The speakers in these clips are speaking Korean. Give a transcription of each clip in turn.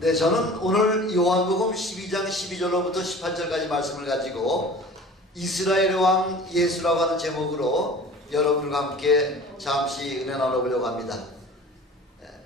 네, 저는 오늘 요한복음 12장 12절로부터 18절까지 말씀을 가지고 이스라엘의 왕 예수라고 하는 제목으로 여러분과 함께 잠시 은혜 나눠보려고 합니다.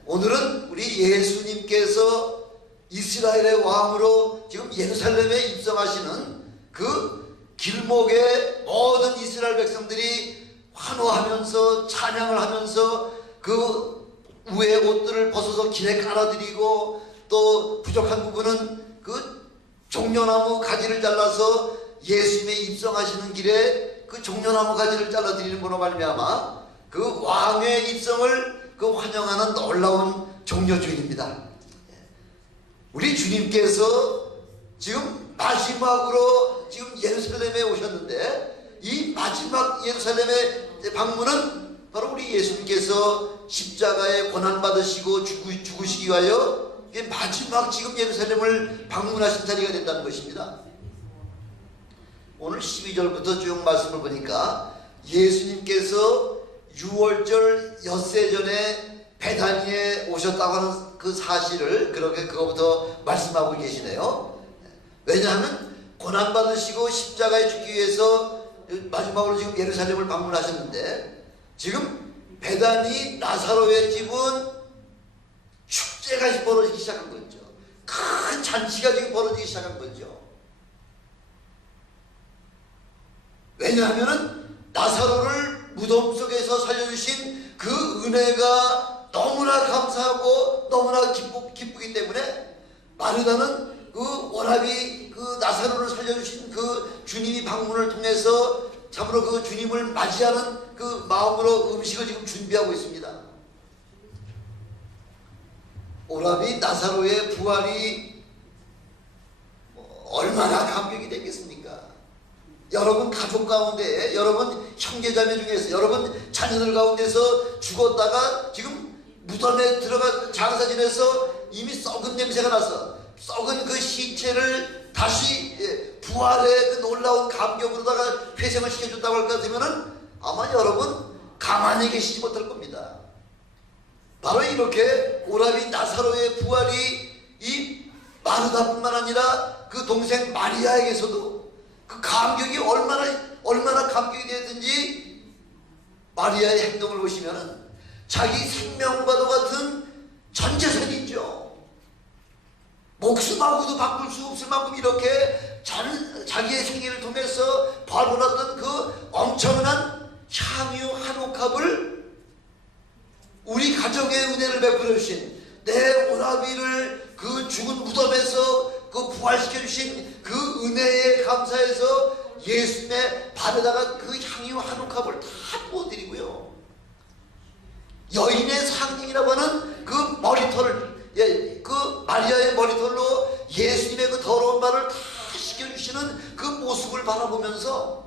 오늘은 우리 예수님께서 이스라엘의 왕으로 지금 예루살렘에 입성하시는 그 길목에 모든 이스라엘 백성들이 환호하면서 찬양을 하면서 그 위에 옷들을 벗어서 길에 깔아드리고 또 부족한 부분은 그 종려나무 가지를 잘라서 예수님의 입성하시는 길에 그 종려나무 가지를 잘라드리는 거로 말미암아 그 왕의 입성을 그 환영하는 놀라운 종려주일입니다. 우리 주님께서 지금 마지막으로 지금 예루살렘에 오셨는데 이 마지막 예루살렘의 방문은 바로 우리 예수님께서 십자가에 고난받으시고 죽으시기 위하여 마지막 지금 예루살렘을 방문하신 자리가 된다는 것입니다. 오늘 12절부터 쭉 말씀을 보니까 예수님께서 6월절 엿새 전에 베다니에 오셨다고 하는 그 사실을 그거부터 말씀하고 계시네요. 왜냐하면 고난받으시고 십자가에 죽기 위해서 마지막으로 지금 예루살렘을 방문하셨는데 지금 베다니 나사로의 집은 축제가 벌어지기 시작한 거죠. 큰 잔치가 지금 벌어지기 시작한 거죠. 왜냐하면 나사로를 무덤 속에서 살려주신 그 은혜가 너무나 감사하고 너무나 기쁘기 때문에 마르다는 그 워낙이 그 나사로를 살려주신 그 주님이 방문을 통해서 참으로 그 주님을 맞이하는 그 마음으로 음식을 지금 준비하고 있습니다. 오라비 나사로의 부활이 얼마나 감격이 되겠습니까? 여러분 가족 가운데, 여러분 형제자매 중에서, 여러분 자녀들 가운데서 죽었다가 지금 무덤에 들어가 장사 지내서 이미 썩은 냄새가 나서 썩은 그 시체를 다시 부활의 그 놀라운 감격으로다가 회생을 시켜준다고 할 것 같으면은 아마 여러분 가만히 계시지 못할 겁니다. 바로 이렇게 오라비 나사로의 부활이 이 마르다뿐만 아니라 그 동생 마리아에게서도 그 감격이 얼마나 감격이 되었든지 마리아의 행동을 보시면 자기 생명과도 같은 전재산이죠. 목숨하고도 바꿀 수 없을 만큼 이렇게 자기의 생애를 통해서 벌어놨던 그 엄청난 향유 한 옥합을 우리 가정의 은혜를 베풀어 주신 내 오라비를 그 죽은 무덤에서 그 부활시켜 주신 그 은혜에 감사해서 예수님의 발에다가 그 향유 한 옥합을 다 부어드리고요. 여인의 상징이라고 하는 그 머리털을 그 마리아의 머리털로 예수님의 그 더러운 발을 다 씻겨주시는 그 모습을 바라보면서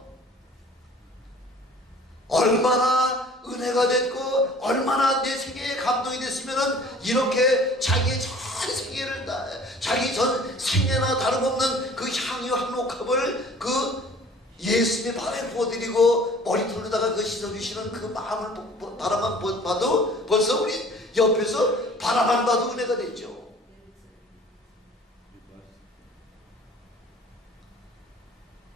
얼마나 은혜가 됐고 얼마나 내 생애에 감동이 됐으면은 이렇게 자기의 전 생애를 자기 전 생애나 다름없는 그 향유 한 옥합을 그 예수님의 발에 부어드리고 머리털로다가 그 씻어주시는 그 마음을 바라만 봐도 벌써 우리 옆에서 바라만 봐도 은혜가 되죠.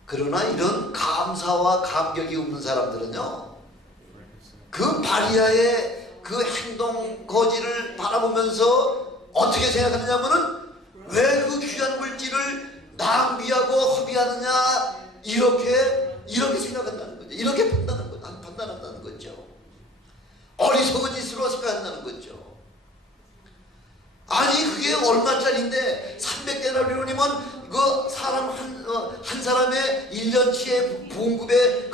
그러나 이런 감사와 감격이 없는 사람들은요, 그 마리아의 그 행동 거지를 바라보면서 어떻게 생각하느냐면은 왜 그 귀한 물질을 낭비하고 허비하느냐 이렇게 생각한다는 거죠. 이렇게 판단한다는 거죠. 어리석은 짓으로 생각한다는 거죠. 아니 그게 얼마짜리인데 300데나리온이면 그 사람 한 사람의 1년치의 봉급에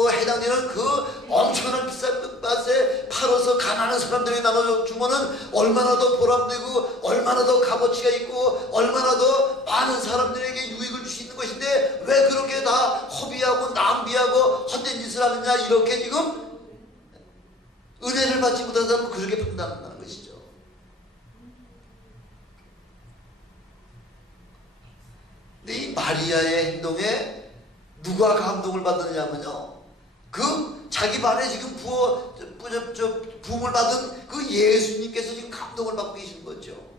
해당되는 그 엄청난 비싼 맛에 팔아서 가난한 사람들에게 나눠주면은 얼마나 더 보람되고 얼마나 더 값어치가 있고 얼마나 더 많은 사람들에게 유익을 줄 수 있는 것인데 왜 그렇게 다 허비하고 낭비하고 헛된 짓을 하느냐 이렇게 지금 은혜를 받지 못한 사람은 그렇게 판단한다는 것이죠. 근데 이 마리아의 행동에 누가 감동을 받느냐면요, 그 자기 발에 지금 부음을 받은 그 예수님께서 지금 감동을 받고 계시는 거죠.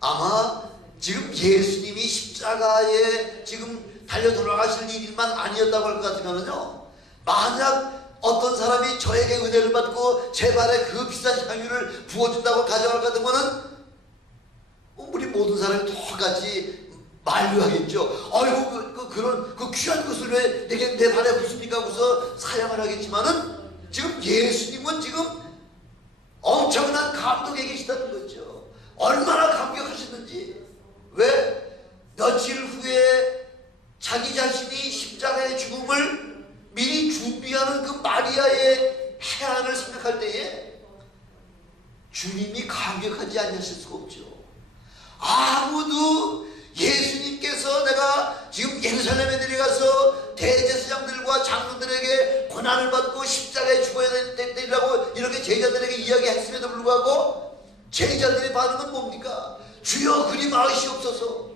아마 지금 예수님이 십자가에 지금 달려 돌아가실 일만 아니었다고 할 것 같으면은요, 만약 어떤 사람이 저에게 은혜를 받고 제 발에 그 비싼 향유를 부어준다고 가져갈 것 같으면은 우리 모든 사람이 똑같이 만류하겠죠. 아이고 그런 귀한 것을 왜 내 발에 붓습니까 하고서 사양을 하겠지만은, 지금 예수님은 지금 엄청난 감동에 계시다는 거죠. 얼마나 감격하셨는지. 왜? 며칠 후에 자기 자신이 십자가의 죽음을 미리 준비하는 그 마리아의 해안을 생각할 때에 주님이 감격하지 않으실 수가 없죠. 아무도 예수님께서 내가 지금 예루살렘에 내려가서 대제사장들과 장로들에게 고난을 받고 십자가에 죽어야 되리라고 이렇게 제자들에게 이야기했음에도 불구하고 제자들의 반응은 뭡니까? 주여 그리 마으시옵소서,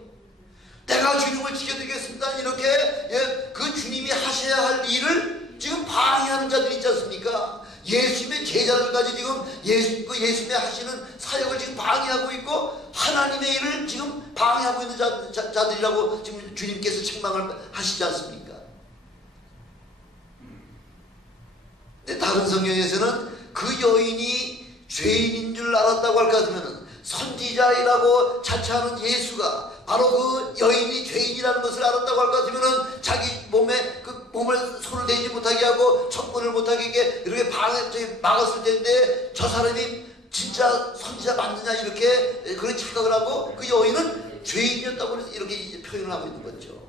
내가 주님을 지켜드리겠습니다. 이렇게 그 주님이 하셔야 할 일을 지금 방해하는 자들이 있지 않습니까? 예수님의 제자들까지 지금 예수님의 하시는 사역을 지금 방해하고 있고 하나님의 일을 지금 방해하고 있는 자들이라고 지금 주님께서 책망을 하시지 않습니까? 근데 다른 성경에서는 그 여인이 죄인인 줄 알았다고 할 것 같으면 선지자이라고 자처하는 예수가 바로 그 여인이 죄인이라는 것을 알았다고 할 것 같으면 자기 몸에 그 몸을 손을 대지 못하게 하고 접근을 못하게 이렇게 막았을 텐데, 저 사람이 진짜 선지자 맞느냐 이렇게 그런 착각을 하고 그 여인은 죄인이었다고 이렇게 표현을 하고 있는 거죠.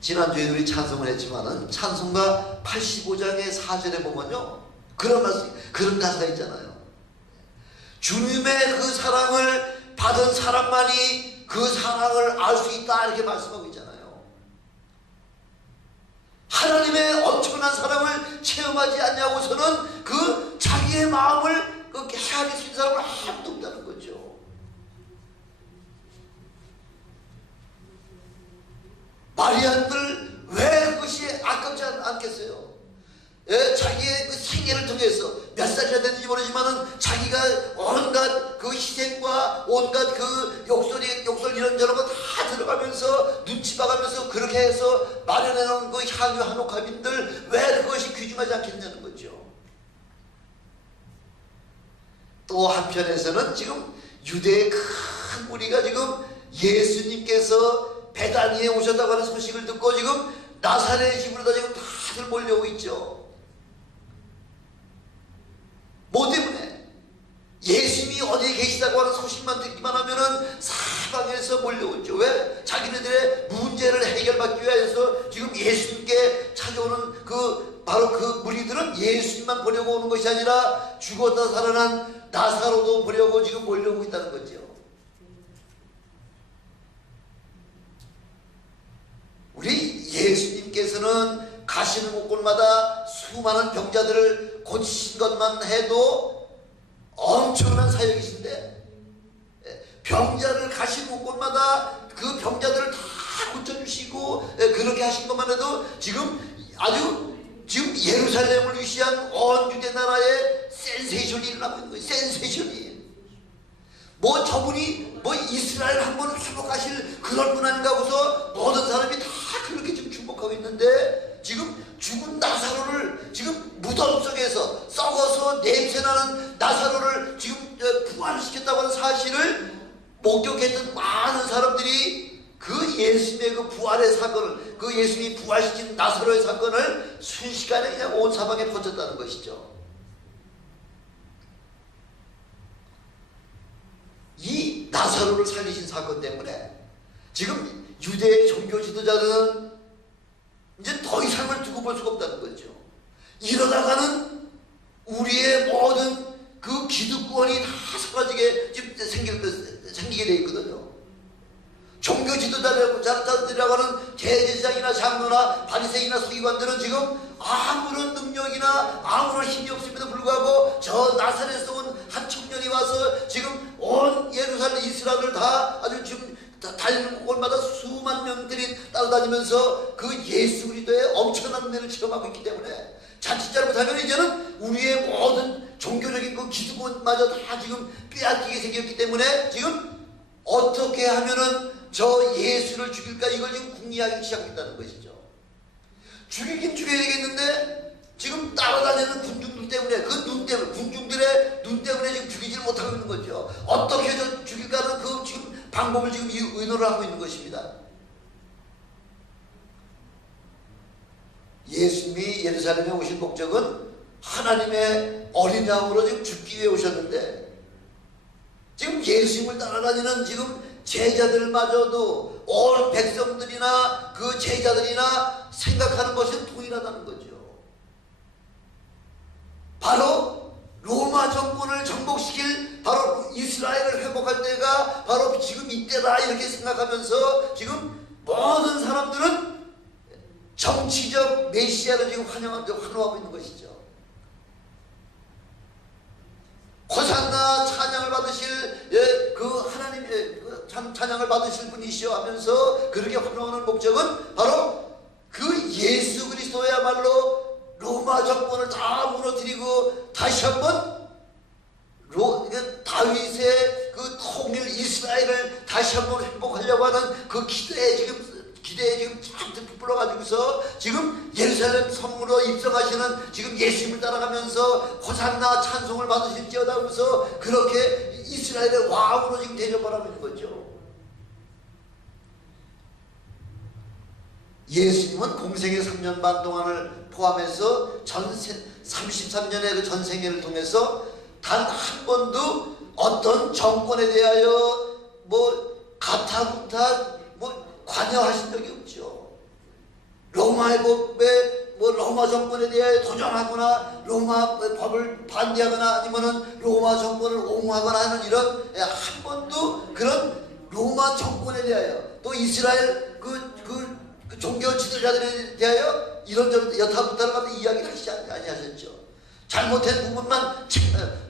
지난주에 우리 찬송을 했지만은 찬송가 85장의 4절에 보면요, 그런 가사가 있잖아요. 주님의 그 사랑을 받은 사람만이 그 사랑을 알 수 있다 이렇게 말씀하고 있잖아요. 하나님의 엄청난 사랑을 체험하지 않냐고서는 그 자기의 마음을 헤아릴 수 있는 사람은 아무도 없다는 거죠. 마리아들 왜 그것이 아깝지 않겠어요? 자기의 그 생애를 통해서 몇 살이나 됐는지 모르지만은 자기가 온갖 그 희생과 온갖 그 욕설 이런저런 거 다 들어가면서 눈치 봐가면서 그렇게 해서 마련해놓은 그 향유 한옥합인들 왜 그것이 귀중하지 않겠냐는 거죠. 또 한편에서는 지금 유대의 큰 무리가 지금 예수님께서 베다니에 오셨다고 하는 소식을 듣고 지금 나사렛 집으로 다 지금 다들 몰려오고 있죠. 뭐 때문에? 예수님이 어디에 계시다고 하는 소식만 듣기만 하면은 사방에서 몰려오죠. 왜? 자기네들의 문제를 해결받기 위해서 지금 예수님께 찾아오는 바로 그 무리들은 예수님만 보려고 오는 것이 아니라 죽었다 살아난 나사로도 보려고 지금 몰려오고 있다는 거죠. 우리 예수님께서는 가시는 곳곳마다 수많은 병자들을 고치신 것만 해도 엄청난 사역이신데, 병자를 가시는 곳곳마다 그 병자들을 다 고쳐주시고 그렇게 하신 것만 해도 지금 지금 예루살렘을 위시한 온 유대 나라에 센세이션이 일어나고 있는 거예요. 센세이션이. 뭐 저분이 뭐 이스라엘 한번 회복하실 그런 분 아닌가 하고서 모든 사람이 다 그렇게 지금 주목하고 있는데, 지금 죽은 나사로를 지금 무덤 속에서 썩어서 냄새나는 나사로를 지금 부활시켰다고 하는 사실을 목격했던 많은 사람들이 그 예수님의 그 부활의 사건을, 그 예수님이 부활시킨 나사로의 사건을 순식간에 그냥 온 사방에 퍼졌다는 것이죠. 이 나사로를 살리신 사건 때문에 지금 유대의 종교 지도자들은 이제 더 이상을 두고 볼 수가 없다는 거죠. 이러다가는 우리의 모든 그 기득권이 다 사라지게 지금 생기게 돼 있거든요. 종교 지도자들이라고 하는 대제사장이나 장로나 바리새인이나 서기관들은 지금 아무런 능력이나 아무런 힘이 없음에도 불구하고 저 나사렛에서 온 한 청년이 와서 지금 온 예루살렘 이스라엘을 다 아주 지금 다니는 곳마다 수만 명들이 따라다니면서 그 예수 그리스도의 엄청난 은혜를 체험하고 있기 때문에 자칫 잘못하면 이제는 우리의 모든 종교적인 그 기득권마저 다 지금 빼앗기게 생겼기 때문에 지금 어떻게 하면은 저 예수를 죽일까 이걸 지금 궁리하기 시작했다는 것이죠. 죽이긴 죽여야 되겠는데 지금 따라다니는 군중들 때문에 그 눈 때문에 군중들의 눈 때문에 지금 죽이질 못하고 있는 거죠. 어떻게 해서 죽일까는 그 지금 방법을 지금 의논을 하고 있는 것입니다. 예수님이 예루살렘에 오신 목적은 하나님의 어린 양으로 지금 죽기 위해 오셨는데 지금 예수님을 따라다니는 지금 제자들마저도 온 백성들이나 그 제자들이나 생각하는 것은 동일하다는 거죠. 바로 로마 정권을 정복시킬 바로 이스라엘을 회복할 때가 바로 지금 이때다 이렇게 생각하면서 지금 모든 사람들은 정치적 메시아를 지금 환호하고 있는 것이죠. 호산나 찬양을 받으실 그 하나님의 찬양을 받으실 분이시오 하면서 그렇게 환호하는 목적은 바로 그 예수 그리스도야말로 로마 정권을 다 무너뜨리고 다시 한번 다윗의 그 통일 이스라엘을 다시 한번 회복하려고 하는 그 기대에 지금 잔뜩 부풀어가지고서 지금 예루살렘 성으로 입성하시는 지금 예수님을 따라가면서 호산나 찬송을 받으실지어다 하면서 그렇게 이스라엘의 왕으로 지금 대접하라고 있는 거죠. 예수님은 공생의 3년 반 동안을 포함해서 33년의 그 전생애를 통해서 단 한 번도 어떤 정권에 대하여 가타부타 관여하신 적이 없죠. 로마의 법에 로마 정권에 대하여 도전하거나 로마 법을 반대하거나 아니면은 로마 정권을 옹호하거나 하는 이런 한 번도 그런 로마 정권에 대하여 또 이스라엘 그 종교 지도자들에 대하여 이런저런 여타부타를 가지고 이야기를 하시지 아니하셨죠. 잘못된 부분만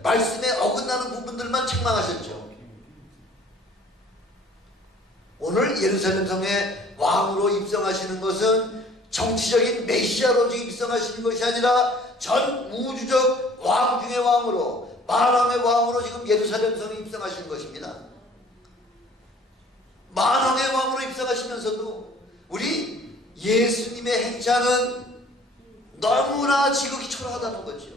말씀에 어긋나는 부분들만 책망하셨죠. 오늘 예루살렘 성에 왕으로 입성하시는 것은 정치적인 메시아로 지금 입성하시는 것이 아니라 전 우주적 왕 중의 왕으로 만왕의 왕으로 지금 예루살렘 성에 입성하시는 것입니다. 만왕의 왕으로 입성하시면서도 우리 예수님의 행차는 너무나 지극히 초라하다는 거죠.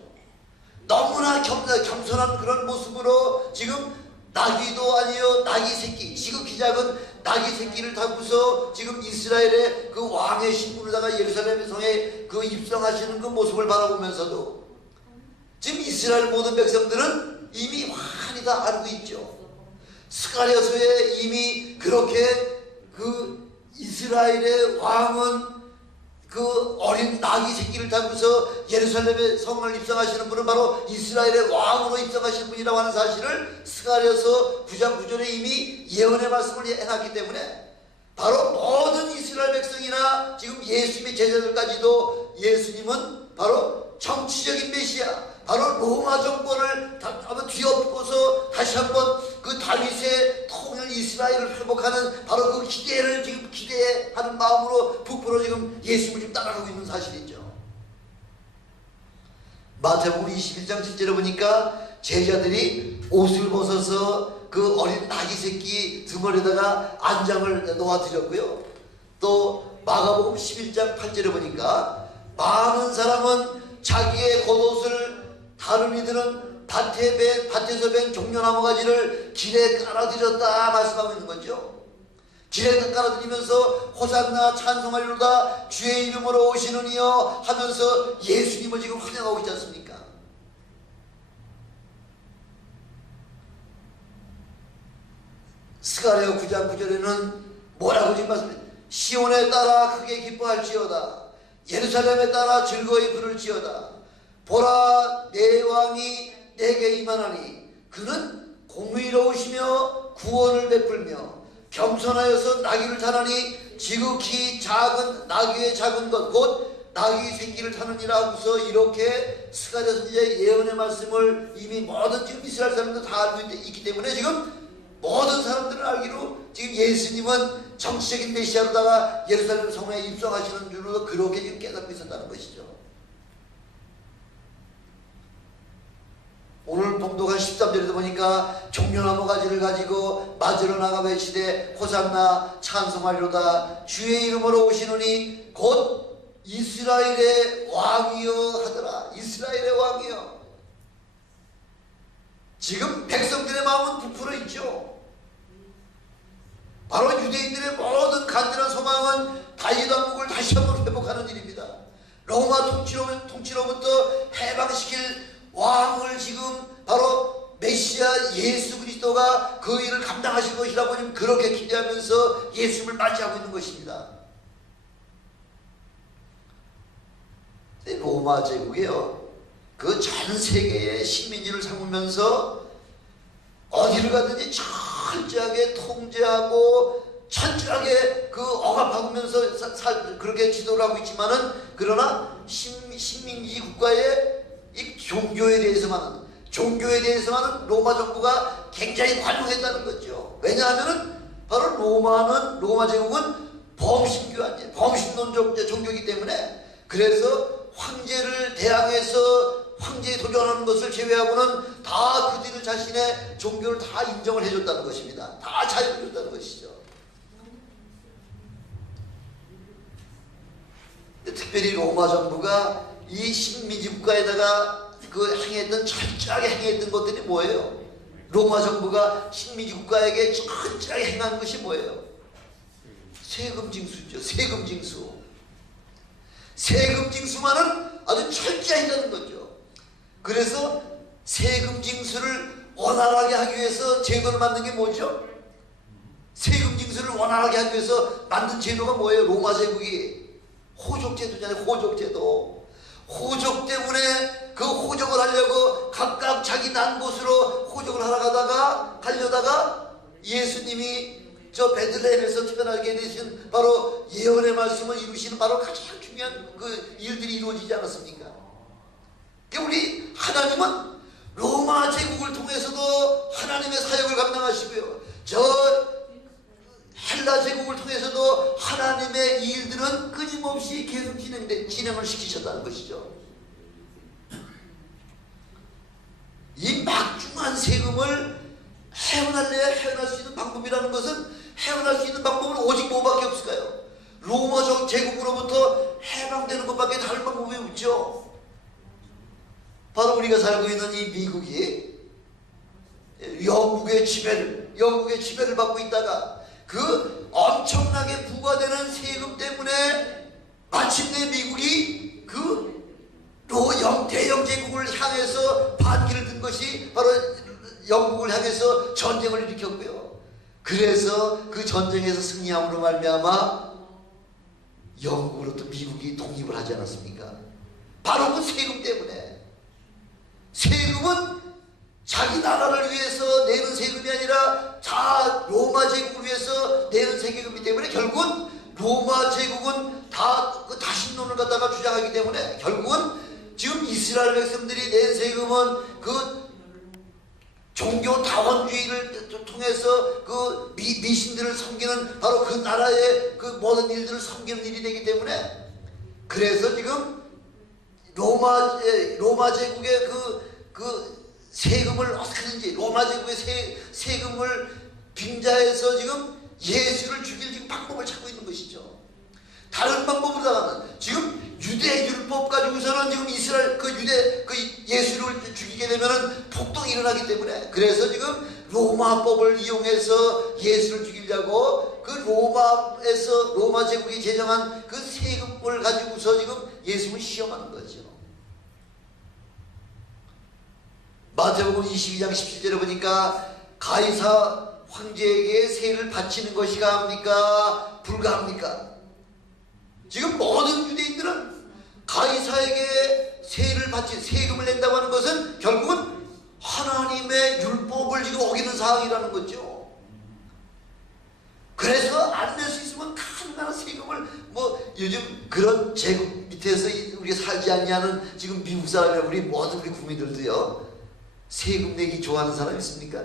너무나 겸손한 그런 모습으로 지금 나귀도 아니요 나귀 새끼 지극히 작은 나귀 새끼를 타고서 지금 이스라엘의 그 왕의 신분으로다가 예루살렘 성에 그 입성하시는 그 모습을 바라보면서도 지금 이스라엘 모든 백성들은 이미 환히 다 알고 있죠. 스가랴서에 이미 그렇게 그 이스라엘의 왕은 그 어린 나귀 새끼를 타고서 예루살렘의 성을 입성하시는 분은 바로 이스라엘의 왕으로 입성하신 분이라고 하는 사실을 스가랴서 9장 9절에 이미 예언의 말씀을 해놨기 때문에 바로 모든 이스라엘 백성이나 지금 예수님의 제자들까지도 예수님은 바로 정치적인 메시아, 바로 로마 정권을 한번 뒤엎고서 다시 한번 그 다윗의 통일 이스라엘을 회복하는 바로 그 기대를 지금 기대하는 마음으로 부풀어 지금 예수님을 지금 따라가고 있는 사실이죠. 마태복음 21장 7절에 보니까 제자들이 옷을 벗어서 그 어린 나귀 새끼 등머리에다가 안장을 놓아드렸고요. 또 마가복음 11장 8절에 보니까 많은 사람은 자기의 겉옷을 다른 이들은 밭에서 벤 종려나무 가지를 길에 깔아드렸다 말씀하고 있는 거죠. 길에 깔아드리면서 호산나 찬송하리로다 주의 이름으로 오시는 이여 하면서 예수님을 지금 환영하고 있지 않습니까? 스가랴 9장 9절에는 뭐라고 지금 말씀해? 시온에 따라 크게 기뻐할지어다 예루살렘에 따라 즐거이 부를지어다 보라 내 왕이 내게 임하나니 그는 공의로우시며 구원을 베풀며 겸손하여서 나귀를 타나니 지극히 작은 나귀의 작은 것 곧 나귀 새끼를 타느니라 하고서 이렇게 스가랴 선지자의 예언의 말씀을 이미 모든 지금 이스라엘 사람들 다 알고 있기 때문에 지금 모든 사람들은 알기로 지금 예수님은 정치적인 메시아로다가 예루살렘 성에 입성하시는 줄로 그렇게 지금 깨닫고 있었다는 것이죠. 오늘 봉독한 13절에도 보니까 종려나무 가지를 가지고 맞으러 나가 외치되 호산나 찬송하리로다 주의 이름으로 오시노니 곧 이스라엘의 왕이여 하더라. 이스라엘의 왕이여. 지금 백성들의 마음은 부풀어 있죠. 바로 유대인들의 모든 간절한 소망은 다윗 왕국을 다시 한번 회복하는 일입니다. 로마 통치로부터 해방시킬 왕을 지금 바로 메시아 예수 그리스도가 그 일을 감당하실 것이라고 지금 그렇게 기대하면서 예수님을 맞이하고 있는 것입니다. 로마 제국이요, 그 전 세계의 식민지를 삼으면서 어디를 가든지 철저하게 통제하고 철저하게 그 억압하면서 그렇게 지도를 하고 있지만은, 그러나 식민지 국가의 이 종교에 대해서만은 로마 정부가 굉장히 관용했다는 거죠. 왜냐하면은 바로 로마 제국은 범신론적 종교이기 때문에, 그래서 황제를 대항해서 황제에 도전하는 것을 제외하고는 다 그들을 자신의 종교를 다 인정을 해줬다는 것입니다. 다 자유를 줬다는 것이죠. 특별히 로마 정부가 이 식민지 국가에다가 철저하게 행했던 것들이 뭐예요? 로마 정부가 식민지 국가에게 철저하게 행한 것이 뭐예요? 세금 징수죠. 세금 징수. 세금 징수만은 아주 철저히 한다는 거죠. 그래서 세금 징수를 원활하게 하기 위해서 제도를 만든 게 뭐죠? 세금 징수를 원활하게 하기 위해서 만든 제도가 뭐예요? 로마 제국이 호족제도잖아요. 호족제도. 호족 때문에 그 호족을 하려고 각각 자기 난 곳으로 호족을 하러 가려다가 예수님이 저 베들레헴에서 태어나게 되신 바로 예언의 말씀을 이루시는 바로 가장 중요한 그 일들이 이루어지지 않았습니까? 우리 하나님은 로마 제국을 통해서도 하나님의 사역을 감당하시고요, 저 헬라 제국을 통해서도 하나님의 일들은 끊임없이 계속 진행을 시키셨다는 것이죠. 이 막중한 세금을 헤어날 수 있는 방법이라는 것은, 헤어날 수 있는 방법은 오직 뭐밖에 없을까요? 로마 제국으로부터 해방되는 것밖에 다른 방법이 없죠. 바로 우리가 살고 있는 이 미국이 영국의 지배를 받고 있다가 그 엄청나게 부과되는 세금 때문에 마침내 미국이 그 대영 제국을 향해서 반기를 든 것이 바로 영국을 향해서 전쟁을 일으켰고요. 그래서 그 전쟁에서 승리함으로 말미암아 영국으로부터 미국이 독립을 하지 않았습니까? 바로 그 세금 때문에. 세금은 자기 나라를 위해서 내는 세금이 아니라 다 로마 제국을 위해서 내는 세금이기 때문에, 결국은 로마 제국은 다 그 다신론을 갖다가 주장하기 때문에, 결국은 지금 이스라엘 백성들이 낸 세금은 그 종교 다원주의를 통해서 그 미신들을 섬기는 바로 그 나라의 그 모든 일들을 섬기는 일이 되기 때문에, 그래서 지금 로마 제국의 그 세금을 어떻게든지, 로마 제국의 세금을 빙자해서 지금 예수를 죽일 지금 방법을 찾고 있는 것이죠. 다른 방법으로다가는 지금 유대 율법 가지고서는 지금 이스라엘 예수를 죽이게 되면은 폭동이 일어나기 때문에, 그래서 지금 로마법을 이용해서 예수를 죽이려고 그 로마 제국이 제정한 그 세금을 가지고서 지금 예수를 시험하는 거죠. 마태복음 22장 17절에 보니까 가이사 황제에게 세를 바치는 것이 가합니까? 불가합니까? 지금 모든 유대인들은 가이사에게 세금을 낸다고 하는 것은 결국은 하나님의 율법을 지금 어기는 사항이라는 거죠. 그래서 안 낼 수 있으면 간단한 세금을 요즘 그런 제국 밑에서 우리가 살지 않냐는 지금 미국 사람이나 우리 모든 우리 국민들도요, 세금 내기 좋아하는 사람 있습니까?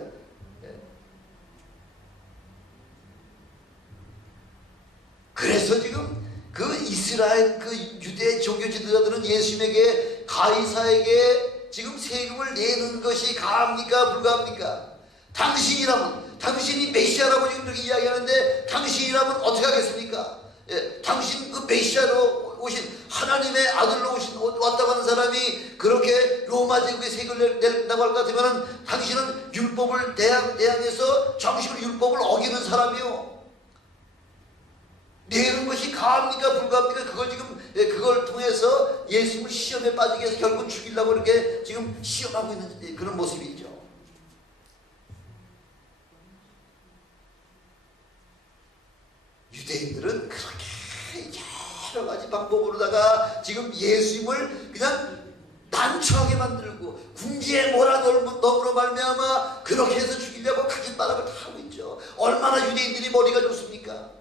그래서 지금 그 이스라엘 그 유대 종교 지도자들은 예수님에게 가이사에게 지금 세금을 내는 것이 가합니까 불가합니까? 당신이라면, 당신이 메시아라고 지금 이렇게 이야기하는데 당신이라면 어떻게 하겠습니까? 예, 당신 그 메시아로 오신 하나님의 아들로 오신 왔다고 하는 사람이 그렇게 로마 제국의 세금을 낸다고 할 것 같으면 당신은 율법을 대항해서 정식으로 율법을 어기는 사람이요. 내는 것이 가합니까 불가합니까? 그걸 지금 그걸 통해서 예수님을 시험에 빠지게 해서 결국 죽이려고 이렇게 지금 시험하고 있는 그런 모습이죠. 유대인들은 그렇게 여러 가지 방법으로다가 지금 예수님을 그냥 난처하게 만들고 궁지에 몰아넣음으로 말미암아 그렇게 해서 죽이려고 가진 바람을 다 하고 있죠. 얼마나 유대인들이 머리가 좋습니까?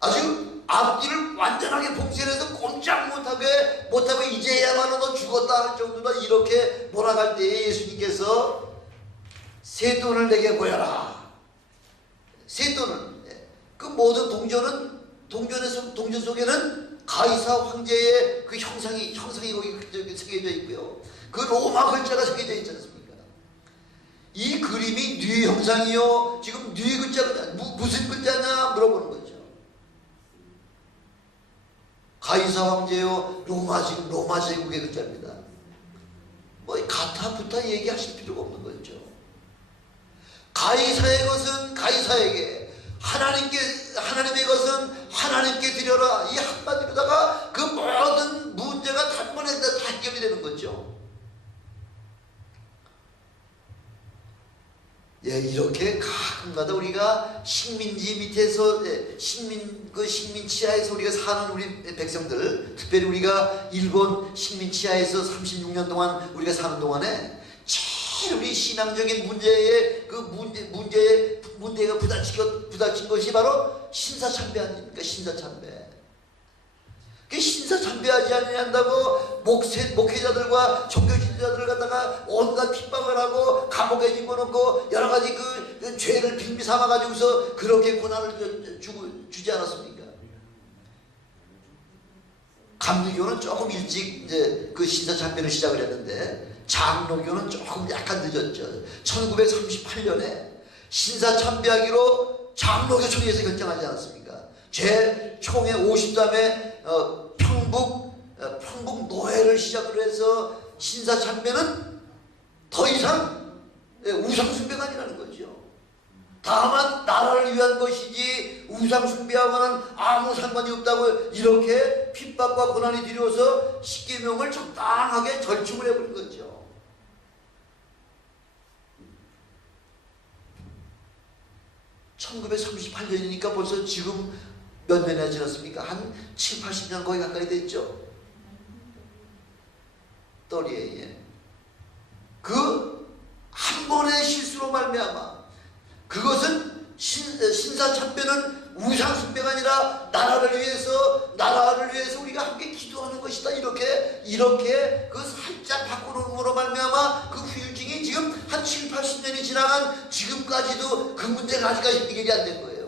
아주 앞뒤를 완전하게 봉쇄해서 꼼짝 못하고 이제야말로 너 죽었다 할 정도로 이렇게 몰아갈 때에 예수님께서 새 돈을 내게 보여라. 새 돈을, 그 모든 동전 속에는 가이사 황제의 그 형상이 거기 새겨져 있고요. 그 로마 글자가 새겨져 있지 않습니까? 이 그림이 뉘 형상이요. 지금 뉘 글자가 무슨 글자냐 물어보는 거죠. 가이사 황제요. 로마 제국의 글자입니다. 뭐 가타부타 얘기하실 필요가 없는 거죠. 가이사의 것은 가이사에게, 하나님의 것은 하나님께 드려라. 이 한마디로다가 그 모든 문제가 단번에 다 해결이 되는 거죠. 예, 이렇게 가끔가다 우리가 식민지 밑에서 식민 치하에서 우리가 사는 우리 백성들, 특별히 우리가 일본 식민 치하에서 36년 동안 우리가 사는 동안에 제일 우리 신앙적인 문제가 부닥친 것이 바로 신사참배 아닙니까? 신사참배. 그 신사참배하지 않는다고 목회자들과 종교 지도자들을 갖다가 온갖 핍박을 하고 감옥에 집어넣고 여러 가지 그 죄를 빙비 삼아 가지고서 그렇게 고난을 주지 않았습니까? 감리교는 조금 일찍 이제 그 신사참배를 시작을 했는데 장로교는 조금 약간 늦었죠. 1938년에 신사참배하기로 장로교총회에서 결정하지 않았습니까? 제 총회 50담에 평북 노회를 시작으로 해서 신사참배는 더 이상 우상숭배가 아니라는 거죠. 다만 나라를 위한 것이지 우상숭배하고는 아무 상관이 없다고 이렇게 핍박과 고난이 들여서 십계명을 적당하게 절충을 해버린 거죠. 1938년이니까 벌써 지금 몇 년이나 지났습니까? 한 7, 80년 거의 가까이 됐죠. 또리에 그 한 번의 실수로 말미암아 그것은 신사참배는 우상숭배가 아니라 나라를 위해서 우리가 함께 기도하는 것이다. 이렇게 그 살짝 바꾸는으로 말미암아 그 후유증이 지금 한 7, 80년이 지나간 지금까지도 그 문제가 아직까지 해결이 안 된 거예요.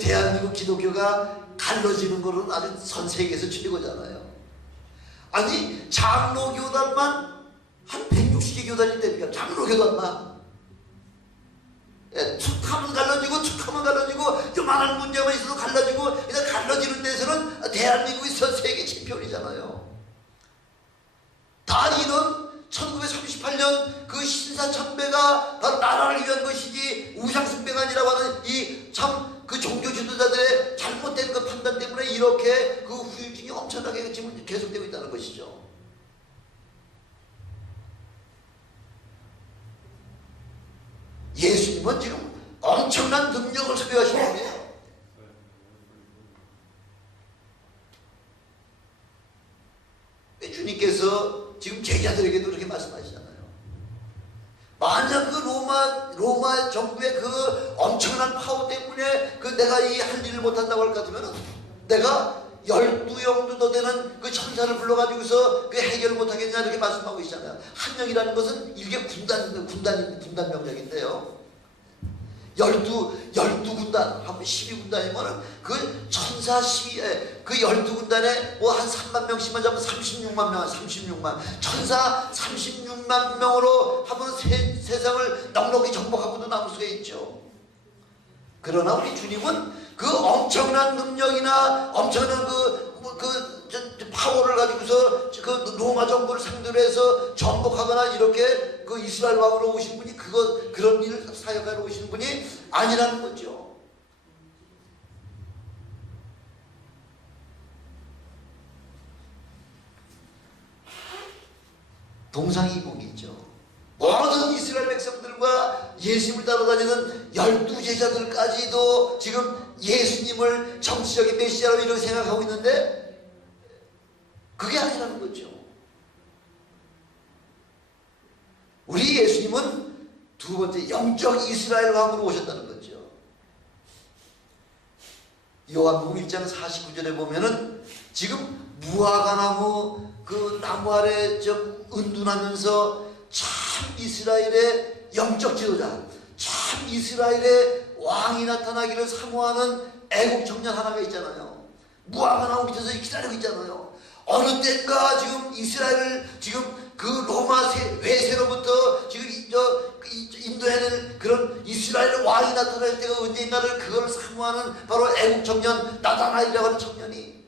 대한민국 기독교가 갈라지는 거는 아주 전 세계에서 최고잖아요. 아니 장로교단만 한 160개 교단이 있다니까. 장로교단만 툭하면 갈라지고 요만한 문제만 있어도 갈라지고 일단 갈라지는 데서는 대한민국이 전 세계 챔피언이잖아요. 다 이런 1938년 그 신사참배가 바로 나라를 위한 것이지 우상숭배가 아니라고 하는 이 참 그 종교 지도자들의 잘못된 그 판단 때문에 이렇게 그 후유증이 엄청나게 지금 계속되고 있다는 것이죠. 예수님은 지금 엄청난 능력을 소유하시는 거예요. 주님께서 지금 제자들에게도 그렇게 말씀하시잖아요. 만약 그 로마 정부의 그 엄청난 파워 때문에 그 내가 이 할 일을 못한다고 할 것 같으면 내가 12영도 더 되는 그 천사를 불러가지고서 그 해결을 못하겠냐 이렇게 말씀하고 있잖아요. 한 명이라는 것은 일개 군단 명령인데요. 12군단 12군단이면 그 천사 12, 그 12군단에 뭐 한 3만 명씩만 잡으면 36만 명, 36만. 천사 36만 명으로 하면 세상을 넉넉히 정복하고도 남을 수가 있죠. 그러나 우리 주님은 그 엄청난 능력이나 엄청난 파워를 가지고서 그 로마 정부를 상대로 해서 정복하거나 이렇게 그 이스라엘 왕으로 오신 분이 그런 일을 사역하러 오시는 분이 아니라는 거죠. 동상이몽이죠. 모든 이스라엘 백성들과 예수님을 따라다니는 12제자들까지도 지금 예수님을 정치적인 메시아로 이렇게 생각하고 있는데 그게 아니라는 거죠. 우리 예수님은 두 번째 영적 이스라엘 왕으로 오셨다는 거죠. 요한복음 1장 49절에 보면은 지금 무화과나무 그 나무 아래 좀 은둔하면서 참 이스라엘의 영적 지도자, 참 이스라엘의 왕이 나타나기를 사모하는 애국 청년 하나가 있잖아요. 무화과나무 밑에서 기다리고 있잖아요. 어느 때인가 지금 이스라엘을 지금 그 로마 외세로부터 지금 인도해낼 그런 이스라엘 왕이 나타날 때가 언제인가를 그걸 사모하는 바로 애국 청년 나다나엘이라고 하는 청년이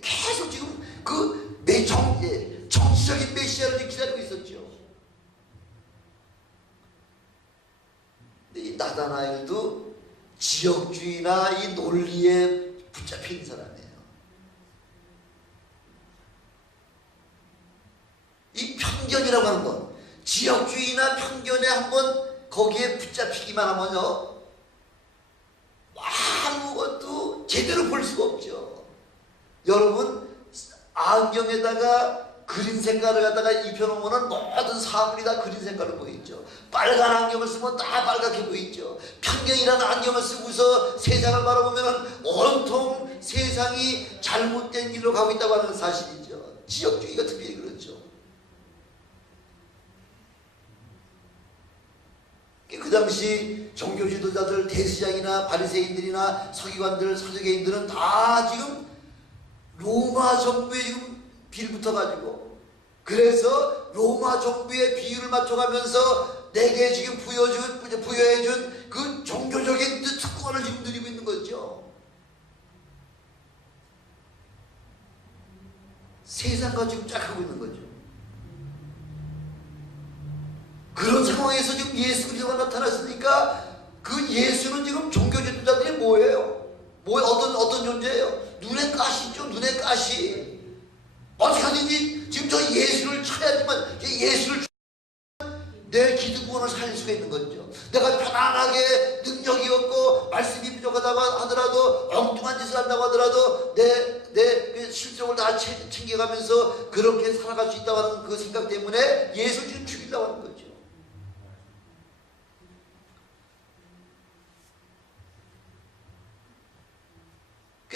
계속 지금 그 정치적인 메시아를 기다리고 있었죠. 근데 이 나다나엘도 지역주의나 이 논리에 붙잡힌 사람이에요. 이 편견이라고 하는 건 지역주의나 편견에 한번 거기에 붙잡히기만 하면요 아무것도 제대로 볼 수가 없죠. 여러분 안경에다가 그린 색깔을 갖다가 입혀놓으면 모든 사물이 다 그린 색깔로 보이죠. 빨간 안경을 쓰면 다 빨갛게 보이죠. 편견이라는 안경을 쓰고서 세상을 바라보면 온통 세상이 잘못된 길로 가고 있다고 하는 사실이죠. 지역주의가 특별히 그렇죠. 그 당시 종교 지도자들, 대제사장이나 바리새인들이나 서기관들, 사두개인들은 다 지금 로마 정부에 지금 빌붙어가지고 그래서 로마 정부의 비율을 맞춰가면서 내게 지금 부여해준 그 종교적인 특권을 지금 누리고 있는 거죠. 세상과 지금 짝하고 있는 거죠. 그런 상황에서 지금 예수 그리스도가 나타났으니까 그 예수는 지금 종교 지도자들이 뭐예요? 어떤 존재예요? 눈에 가시죠. 눈에 가시. 어떻게 하든지 지금 저 예수를 쳐야지만 예수를 내 기득권을 살릴 수가 있는 거죠. 내가 편안하게 능력이 없고 말씀이 부족하다고 하더라도 엉뚱한 짓을 한다고 하더라도 내 실적을 다 챙겨가면서 그렇게 살아갈 수 있다고 하는 그 생각 때문에 예수를 지금 죽이려고 하는 거죠.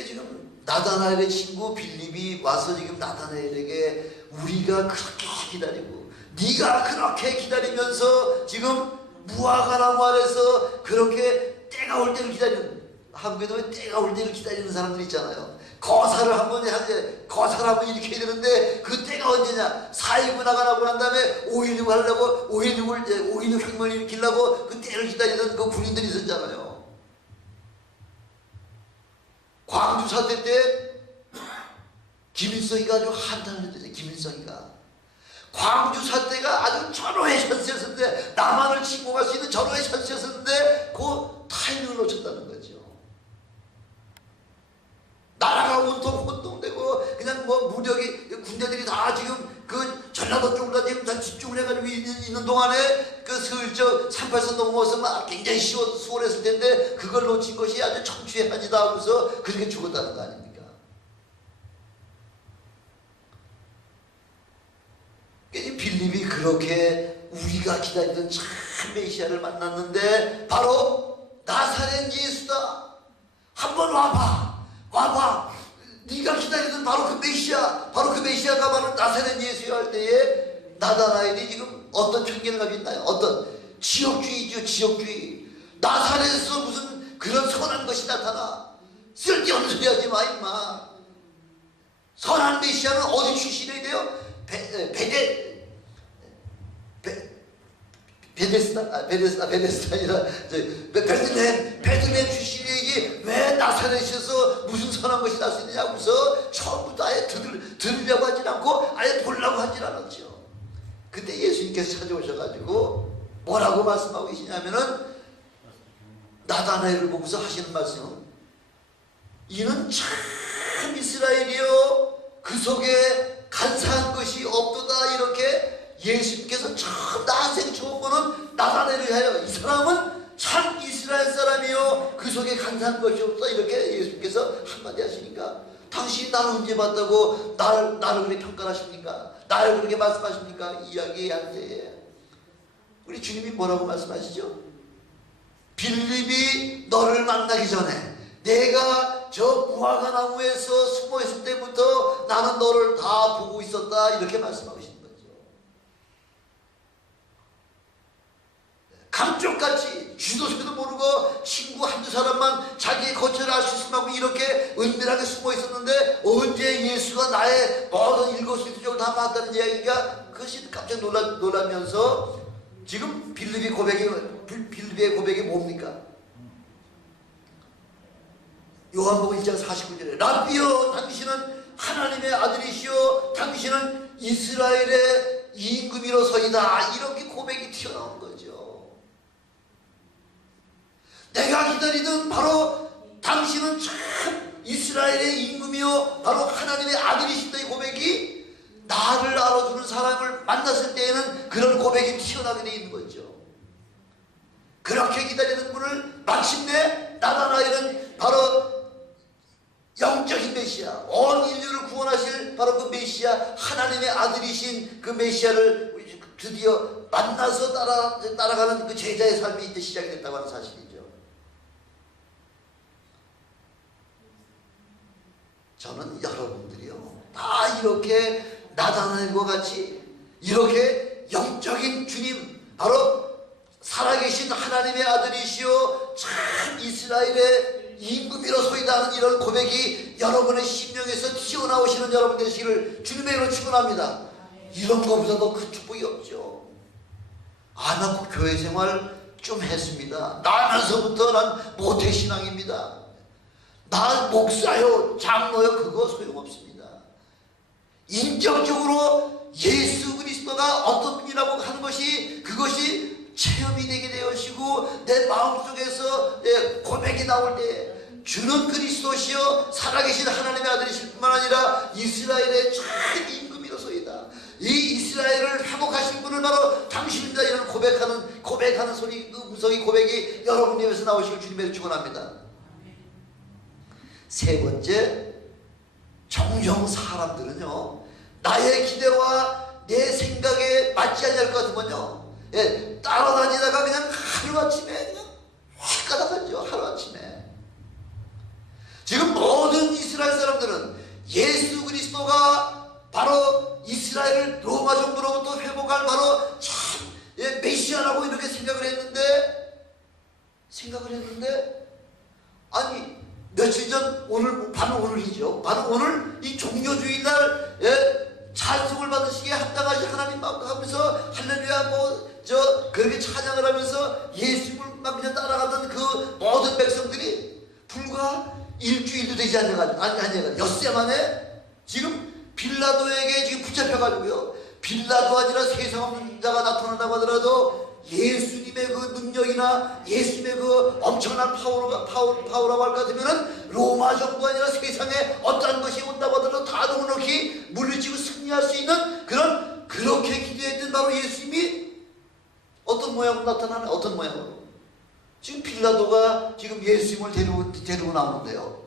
지금 나다나엘의 친구 빌립이 와서 지금 나다나엘에게 우리가 그렇게 기다리고 네가 그렇게 기다리면서 지금 무화과나무 아래서 그렇게 때가 올 때를 기다리는, 한국에도 때가 올 때를 기다리는 사람들 있잖아요. 거사를 한번 이렇게 해야 되는데 그 때가 언제냐? 4.19 나가라고 난 다음에 5.16 하려고 5.16 혁명을 일으키려고 그 때를 기다리던 그 군인들이 있었잖아요. 광주 사태 때 김일성이가 아주 한탄을 했잖아요. 김일성이가 광주 사태가 아주 전후의 찬스였는데, 남한을 침공할 수 있는 전후의 찬스였는데 그 타이밍을 놓쳤다는 거죠. 나라가 온통 혼동되고 그냥 뭐 무력이 군대들이 다 지금 그 전라도 쪽으로 지금 다 집중을 해가지고 있는 동안에 그 슬쩍 38선 넘어서 막 굉장히 수월했을 텐데 그걸 놓친 것이 아주 청취의 한이다 하고서 그렇게 죽었다는 거 아닙니까? 빌립이 그렇게 우리가 기다리던 참 메시아를 만났는데 바로 나사렛 예수다. 한번 와봐. 네가 기다리던 바로 그 메시아, 바로 그 메시아가 바로 나사렛 예수야 할 때에 나다나엘이 지금 어떤 편견을 가지고 있나요? 어떤 지역주의죠. 지역주의. 나사렛에서 무슨 그런 선한 것이 나타나? 쓸데없는 소리 하지 마 임마. 선한 메시아는 어디 출신이 돼요? 베데스다 아니라 베들레헴 출신에게 왜 나사렛에서 무슨 선한 것이 날 수 있느냐고서 처음부터 아예 들으려고 하진 않고 아예 보려고 하진 않았죠. 그때 예수님께서 찾아오셔가지고 뭐라고 말씀하고 계시냐면은 나다나엘을 보고서 하시는 말씀은 이는 참 이스라엘이요 그 속에 간사한 것이 없도다. 이렇게 예수님께서 참 나생 처음 보는 나다나엘을 하여 이 사람은 참 이스라엘 사람이요 그 속에 간사한 것이 없다. 이렇게 예수님께서 한마디 하시니까 당신이 나를 언제 봤다고 나를 그렇게 평가하십니까? 나를 그렇게 말씀하십니까? 이야기 안 돼. 우리 주님이 뭐라고 말씀하시죠? 빌립이 너를 만나기 전에 내가 저 무화과 나무에서 숨어 있을 때부터 나는 너를 다 보고 있었다. 이렇게 말씀하고 계시는 거죠. 감쪽같이 쥐도새도 모르고 친구 한두 사람만 자기의 거처를 알 수 있으면 하고 이렇게 은밀하게 숨어 있었는데 언제 예수가 나의 모든 일거수일투족을 다 봤다는 이야기가 그것이 깜짝 놀라면서 지금 빌립의 고백이 뭡니까? 요한복음 1장 49절에 랍비여 당신은 하나님의 아들이시오 당신은 이스라엘의 임금이로서이다. 이렇게 고백이 튀어나온 거죠. 내가 기다리던 바로 당신은 참 이스라엘의 임금이요 바로 하나님의 아들이시다. 이 고백이 나를 알아주는 사람을 만났을 때에는 그런 고백이 튀어나오게 되어 있는 거죠. 그렇게 기다리는 분을 마침내 나다나엘은 바로 영적인 메시아, 온 인류를 구원하실 바로 그 메시아, 하나님의 아들이신 그 메시아를 드디어 만나서 따라가는 그 제자의 삶이 이제 시작이 됐다고 하는 사실이죠. 저는 여러분들이요 다 이렇게 나다나엘과 같이 이렇게 영적인 주님, 바로 살아계신 하나님의 아들이시오 참 이스라엘의 임금이로소이다 하는 이런 고백이 여러분의 심령에서 튀어나오시는 여러분 되시기를 주님의 이름으로 축원합니다. 이런 것보다 더 큰 축복이 없죠. 난 그 교회 생활 좀 했습니다. 나면서부터 난 모태신앙입니다. 나 목사요 장로요 그거 소용없습니다. 인격적으로 예수 그리스도가 어떤 분이라고 하는 것이 그것이 체험이 되게 되어지고 내 마음속에서 고백이 나올 때 주는 그리스도시여 살아계신 하나님의 아들이실 뿐만 아니라 이스라엘의 참 임금이로소이다. 이 이스라엘을 회복하신 분을 바로 당신입니다. 이런 고백하는 소리, 그 음성의 고백이 여러분 입에서 나오시길 주님의 축원합니다. 세 번째, 종종 사람들은요 나의 기대와 내 생각에 맞지 않을 것 같으면요 따라다니다가 그냥 하루아침에 그냥 확 가다가죠. 하루아침에 지금 모든 이스라엘 사람들은 예수 그리스도가 바로 이스라엘을 로마 정부로부터 회복할 바로 참 메시아라고 이렇게 생각을 했는데 아니 며칠 전 바로 오늘이죠. 바로 오늘 이 종료주의 날 찬송을 받으시기에 합당하신 하나님 하면서 할렐루야 그렇게 찬양을 하면서 예수님을 막 그냥 따라가던 그 모든 백성들이 불과 일주일도 되지 않냐가 엿새 만에 지금 빌라도에게 지금 붙잡혀가지고요. 빌라도 아니라 세상 없는 자가 나타난다고 하더라도 예수님의 그 능력이나 예수님의 그 엄청난 파워라고 할 것 같으면은 로마 정부가 아니라 세상에 어떤 것이 온다고 하더라도 다 넉넉히 물리치고 승리할 수 있는 그렇게 기도했던 바로 예수님이 어떤 모양으로 나타나는 어떤 모양으로 지금 빌라도가 지금 예수님을 데리고 나오는데요.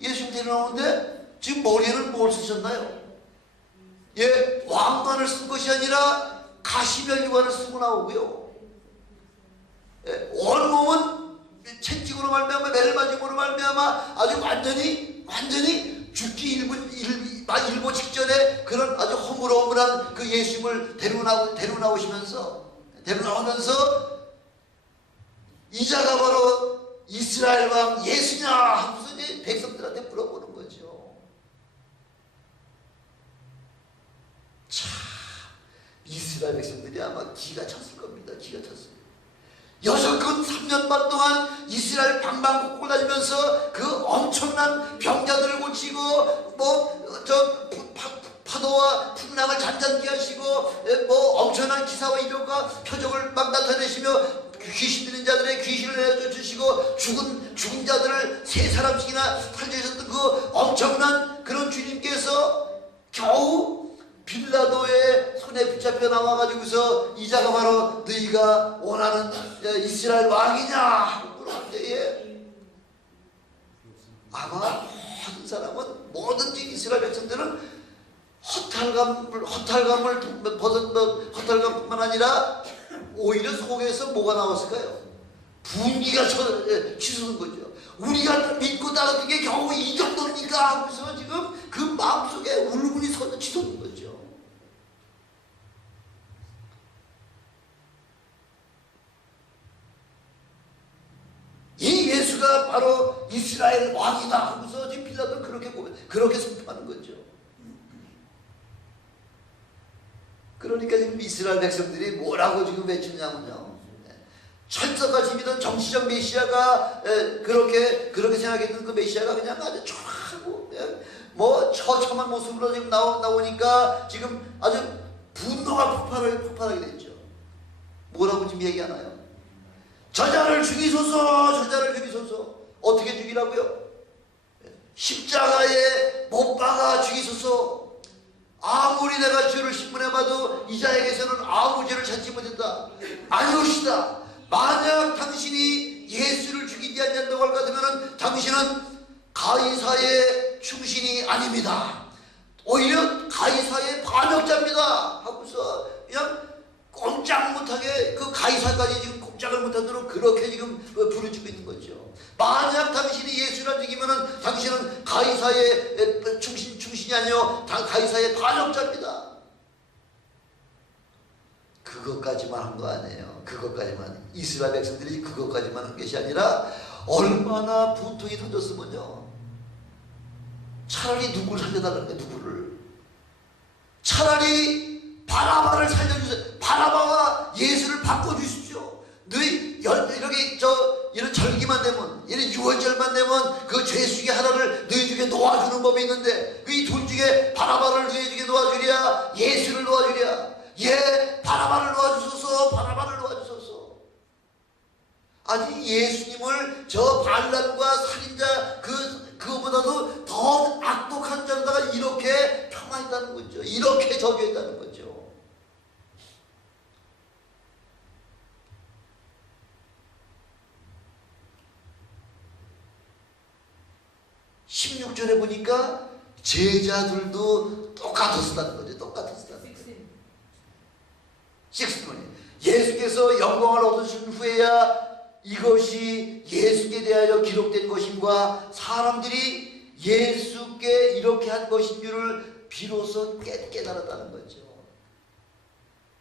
예수님 데리고 나오는데 지금 머리에는 뭘 쓰셨나요? 왕관을 쓴 것이 아니라 가시면류관을 쓰고 나오고요. 온몸은 채찍으로 말미암아 매를 맞음으로 말미암아 아주 완전히 죽기 일보 직전에 그런 아주 허물허물한 그 예수님을 데리고 나오면서 이자가 바로 이스라엘 왕 예수냐 하면서 이제 백성들한테 물어보는 거죠. 참 이스라엘 백성들이 아마 기가 찼을 겁니다. 기가 찼습니다. 여적근 3년 반 동안 이스라엘 방방곡곡 다니면서 그 엄청난 병자들을 고치고 파도와 풍랑을 잔잔케 하시고 엄청난 기사와 이적과 표적을 막 나타내시며 귀신 들린 자들의 귀신을 내쫓으시고 죽은 자들을 3사람씩이나 살려주셨던 그 엄청난 그런 주님께서 겨우 빌라도의 손에 붙잡혀 나와가지고서 이자가 바로 너희가 원하는 이스라엘 왕이냐 하고 물어볼 때에 아마 모든 사람은 뭐든지 이스라엘 백성들은 허탈감뿐만 아니라 오히려 속에서 뭐가 나왔을까요? 분기가 치솟는 거죠. 우리가 믿고 따랐던 게 겨우 이 정도입니까? 하면서 지금 그 마음속에 울분이 치솟는 거죠. 이 예수가 바로 이스라엘 왕이다 하면서 지금 빌라도는 그렇게 선포하는 거죠. 그러니까 지금 이스라엘 백성들이 뭐라고 지금 외치냐면요. 철석같이 믿은 정치적 메시아가 그렇게 생각했던 그 메시아가 그냥 아주 초라하고 처참한 모습으로 지금 나오니까 지금 아주 분노가 폭발하게 됐죠. 뭐라고 지금 얘기하나요? 저자를 죽이소서, 저자를 죽이소서. 어떻게 죽이라고요? 십자가에 못 박아 죽이소서. 아무리 내가 죄를 신문해봐도 이 자에게서는 아무 죄를 찾지 못한다. 아니옵시다. 만약 당신이 예수를 죽이지 않는다고 할 것 같으면 당신은 가이사의 충신이 아닙니다. 오히려 가이사의 반역자입니다. 하고서 그냥 꼼짝 못하게 그 가이사까지 지금 꼼짝을 못하도록 그렇게 지금 부르짖고 있는 거죠. 만약 당신이 예수를 안 죽이면은 당신은 가이사의 충신이 아니요 가이사의 반역자입니다. 그것까지만 한 거 아니에요. 그것까지만 이스라엘 백성들이 그것까지만 한 것이 아니라 얼마나 분통이 터졌으면요. 차라리 누구를 살려달라는 거예요. 누구를. 차라리 바라바를 살려주세요. 바라바와 예수를 바꿔주십시오. 너희 이렇게 이런 절기만 되면 이런 유월절만 되면 그 죄수의 하나를 너희 중에 놓아주는 법이 있는데 그 이 둘 중에 바라바를 너희 중에 놓아주랴 예수를 놓아주랴. 예, 바라바를 놓아주소서. 바라바를 놓아주소서. 아니 예수님을 저 반란과 살인자 그거보다도 더 악독한 자로다가 이렇게 평화했다는 거죠. 이렇게 저주했다는 거죠. 16절에 보니까 제자들도 똑같았다는 거죠. 똑같았다는 거죠. 6절 예수께서 영광을 얻으신 후에야 이것이 예수께 대하여 기록된 것임과 사람들이 예수께 이렇게 한 것인 줄을 비로소 깨달았다는 거죠.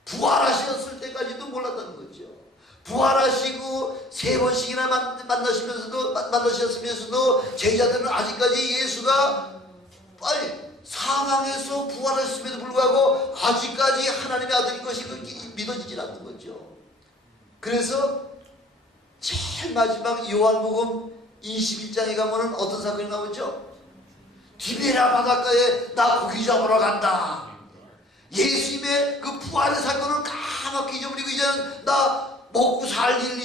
부활하셨을 때까지도 몰랐다는 거죠. 부활하시고 3번씩이나 만나셨으면서도 제자들은 아직까지 예수가 사망에서 부활했음에도 불구하고 아직까지 하나님의 아들인 것이 믿어지질 않는 거죠. 그래서 제일 마지막 요한복음 21장에 가면은 어떤 사건이 나오죠? 디베랴 바닷가에 나 고기 잡으러 간다. 예수님의 그 부활의 사건을 까맣게 잊어버리고 이제는 나 먹고 살 일을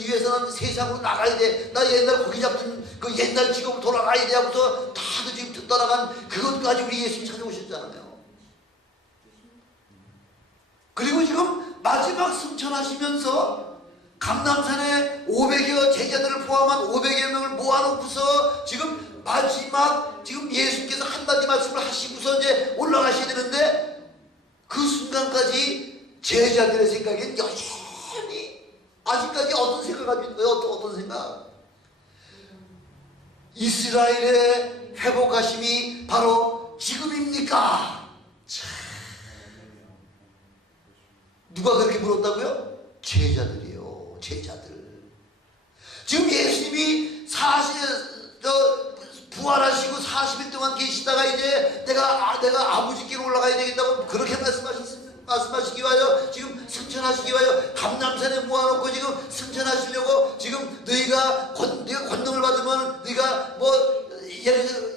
위해서는 세상으로 나가야 돼. 나 옛날 고기 잡던 그 옛날 직업으로 돌아가야 돼 하고서 다들 지금 떠나간 그것까지 우리 예수님 찾아오셨잖아요. 그리고 지금 마지막 승천하시면서 감람산에 500여 제자들을 포함한 500여 명을 모아놓고서 지금 마지막 지금 예수께서 한마디 말씀을 하시고서 이제 올라가셔야 되는데 그 순간까지 제자들의 생각엔 여전히 아직까지 어떤 생각을 가지고 있어요? 어떤 생각? 이스라엘의 회복하심이 바로 지금입니까? 누가 그렇게 물었다고요? 제자들이요. 제자들. 지금 예수님이 부활하시고 40일 동안 계시다가 이제 내가 아버지께로 올라가야 되겠다고 그렇게 말씀하시기 위하여 지금 승천하시기 위하여 감람산에 모아놓고 지금 승천하시려고 지금 네가 권능을 받으면 네가 뭐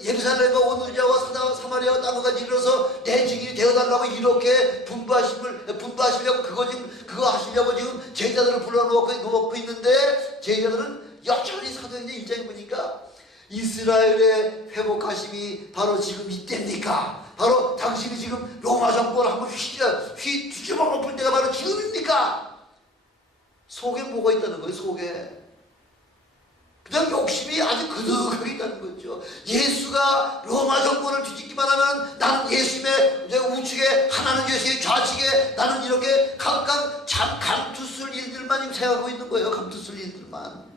예루살렘과 오늘자와 사마리아와 땅까지 이르러서 내 증인이 되어달라고 이렇게 분부하시려고 그거 하시려고 지금 제자들을 불러놓고 있는데 제자들은 여전히 사도행전 1장에 보니까 이스라엘의 회복하심이 바로 지금 이때입니까? 바로 당신이 지금 로마 정권을 한번 뒤집어 엎을 때가 바로 지금입니까? 속에 뭐가 있다는 거예요, 속에. 그냥 욕심이 아주 그득하게 있다는 거죠. 예수가 로마 정권을 뒤집기만 하면 나는 예수님의 우측에, 하나는 예수의 좌측에, 나는 이렇게 각각 감투쓸 일들만 생각하고 있는 거예요. 감투쓸 일들만.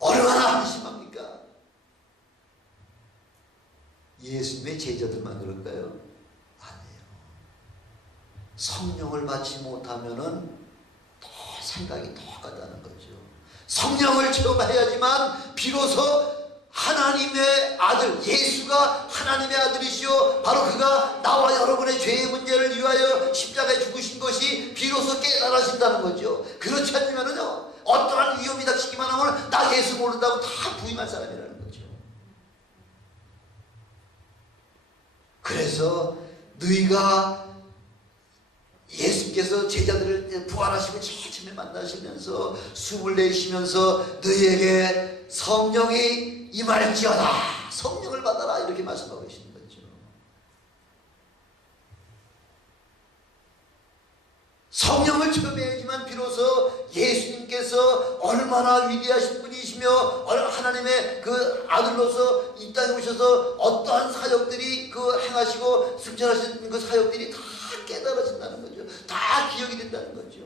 얼마나 한심합니까? 예수님의 제자들만 그럴까요? 아니에요. 성령을 받지 못하면은 더 생각이 더 가다는 거죠. 성령을 체험해야지만 비로소 하나님의 아들, 예수가 하나님의 아들이시오, 바로 그가 나와 여러분의 죄의 문제를 위하여 십자가에 죽으신 것이 비로소 깨달아진다는 거죠. 그렇지 않으면은요, 어떠한 위험이 닥치기만 하면 나 예수 모른다고 다 부인할 사람이라는 거죠. 그래서 너희가 예수께서 제자들을 부활하시고 처음에 만나시면서 숨을 내쉬면서 너희에게 성령이 임할지어다, 성령을 받아라, 이렇게 말씀하고 계시는 거죠. 성령을 체험해야지만 비로소 예수님께서 얼마나 위대하신 분이시며 하나님의 그 아들로서 이 땅에 오셔서 어떠한 사역들이 행하시고 승천하신 그 사역들이 다 깨달아진다는 거죠. 다 기억이 된다는 거죠.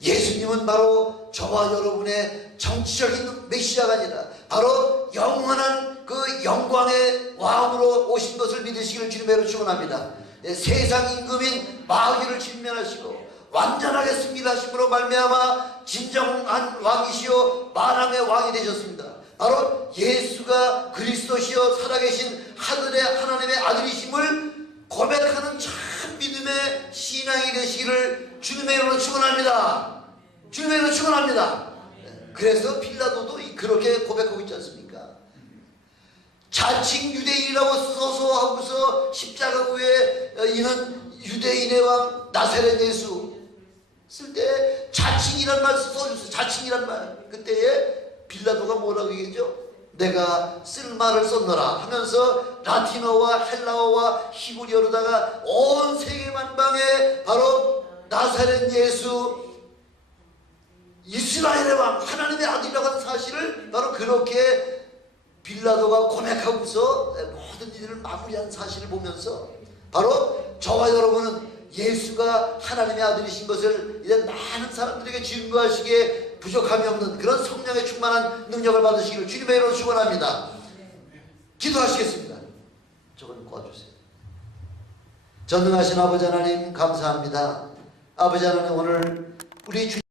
예수님은 바로 저와 여러분의 정치적인 메시아가 아니라 바로 영원한 그 영광의 왕으로 오신 것을 믿으시기를 주님으로 축원합니다. 세상 임금인 마귀를 진면하시고 완전하게 승리하심으로 말미암아 진정한 왕이시요 만왕의 왕이 되셨습니다. 바로 예수가 그리스도시요 살아계신 하늘의 하나님의 아들이심을 고백하는 참 믿음의 신앙이 되시기를 주님의 이름으로 축원합니다. 주님의 이름으로 축원합니다. 그래서 빌라도도 그렇게 고백하고 있지 않습니까? 자칭 유대인이라고 써서 하고서 십자가 위에 있는 유대인의 왕 나사렛 예수 쓸 때 자칭이란 말 써주세요. 자칭이란 말. 그때에 빌라도가 뭐라고 얘기했죠? 내가 쓸 말을 썼노라 하면서 라틴어와 헬라어와 히브리어로다가 온 세계 만방에 바로 나사렛 예수 이스라엘의 왕 하나님의 아들이라고 하는 사실을 바로 그렇게 빌라도가 고백하고서 모든 일을 마무리한 사실을 보면서 바로 저와 여러분은 예수가 하나님의 아들이신 것을 이제 많은 사람들에게 증거하시기에 부족함이 없는 그런 성령의 충만한 능력을 받으시기를 주님의 이름으로 축원합니다. 기도하시겠습니다. 저건 꺼주세요. 전능하신 아버지 하나님 감사합니다. 아버지 하나님, 오늘 우리